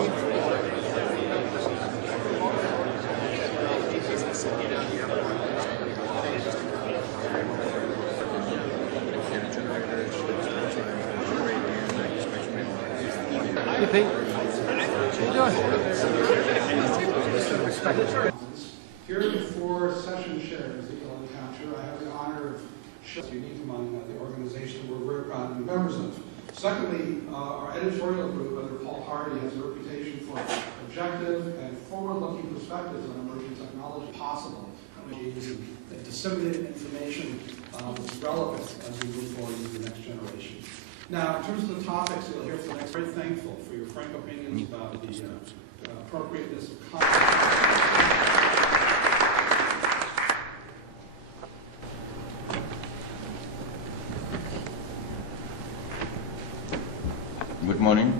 Hey, Pete. How you doing? Here before session chairs that you'll encounter, I have the honor of unique among the organization we're very proud to be members of. Secondly, our editorial group under Paul Hardy has a reputation for objective and forward-looking perspectives on emerging technology possible and disseminated information that's relevant as we move forward into the next generation. Now, in terms of the topics you'll hear from next, very thankful for your frank opinions about the appropriateness of content. Good morning.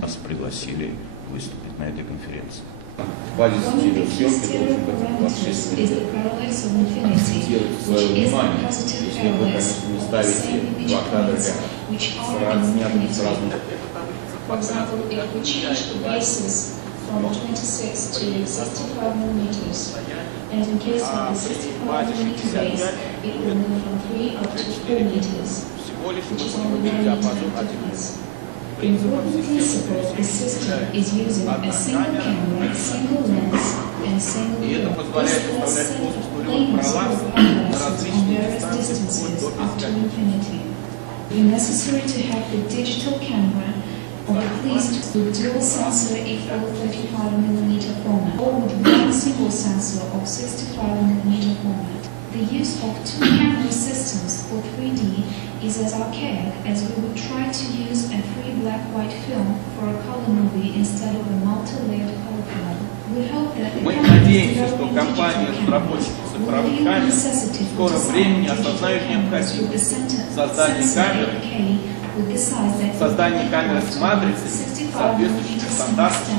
Нас пригласили выступить на этой конференции. Базис стереосъемки должен быть 26 мм. Акцентировать свое внимание, если вы, конечно, не ставите два кадра снятыми с разных. For example, if we change the basis from 26 to 65 millimeters, and in case of the 65 millimeter base, it will move from 3 up to 4 meters, which is only 1 meter thickness. The important principle of the system is using a single camera, single lens, and single loop. This has set playing single eyeglasses on various distances up to infinity. It is necessary to have the digital camera or at least with dual sensor equal 35mm format, or with one single sensor of 65mm format. The use of two camera systems for 3D is as archaic as we would try to use a free black-white film for a color movie instead of a multi-layered color film. We hope that the companies developing digital cameras will feel the necessity for design digital cameras with the sensor 8K with the size that создание камеры с матрицей, соответствующих стандартам.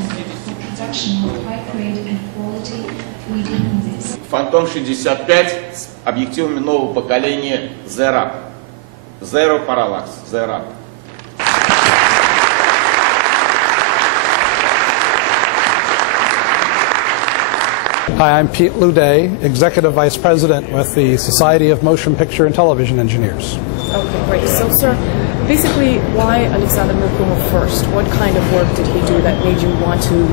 Фантом 65 с объективами нового поколения Zero Parallax. Zero. Hi, I'm Pete Luday, Executive Vice President with the Society of Motion Picture and Television Engineers. Okay, great. So, sir, basically, why Alexander Merkumov first? What kind of work did he do that made you want to,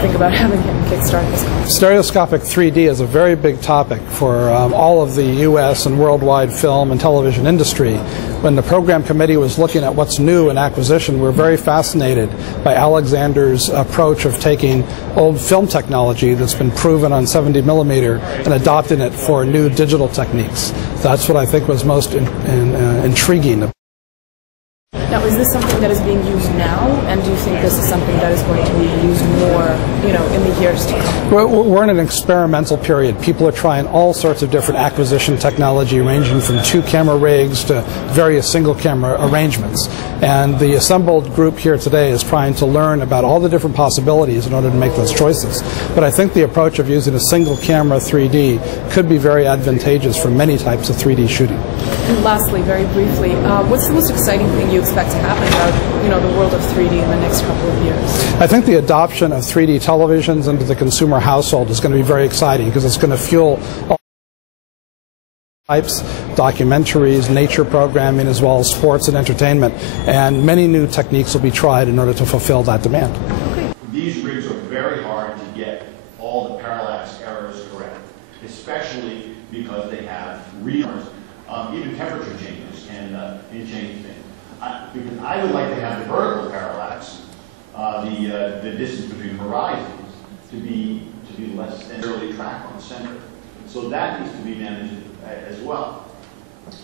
think about having him kickstart this company? Stereoscopic 3D is a very big topic for all of the U.S. and worldwide film and television industry. When the program committee was looking at what's new in acquisition, we're very fascinated by Alexander's approach of taking old film technology that's been proven on 70mm and adopting it for new digital techniques. That's what I think was most intriguing. Now, is this something that is being used now, and do you think this is something that is going to be used more, in the years to come? We're in an experimental period. People are trying all sorts of different acquisition technology, ranging from 2-camera rigs to various single-camera arrangements. And the assembled group here today is trying to learn about all the different possibilities in order to make those choices. But I think the approach of using a single-camera 3D could be very advantageous for many types of 3D shooting. And lastly, very briefly, what's the most exciting thing you expect to happen about, the world of 3D in the next couple of years? I think the adoption of 3D televisions into the consumer household is going to be very exciting because it's going to fuel all types, documentaries, nature programming, as well as sports and entertainment, and many new techniques will be tried in order to fulfill that demand. These rigs are very hard to get all the parallax errors correct, especially because they have real even temperature changes can change things. Because I would like to have the vertical parallax, the distance between horizons, to be less than early track on center. So that needs to be managed as well.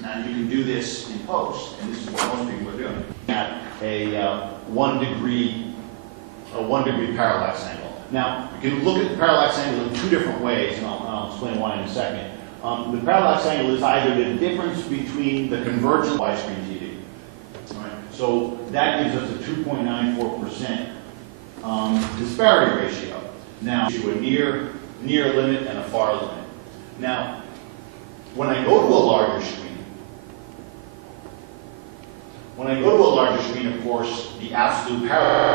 Now you can do this in post, and this is what most people are doing, at a 1 degree parallax angle. Now you can look at the parallax angle in 2 different ways, and I'll explain why in a second. The parallax angle is either the difference between the convergent widescreen TV. Right? So that gives us a 2.94% disparity ratio. Now, to a near limit and a far limit. Now, when I go to a larger screen, screen, of course, the absolute parallax.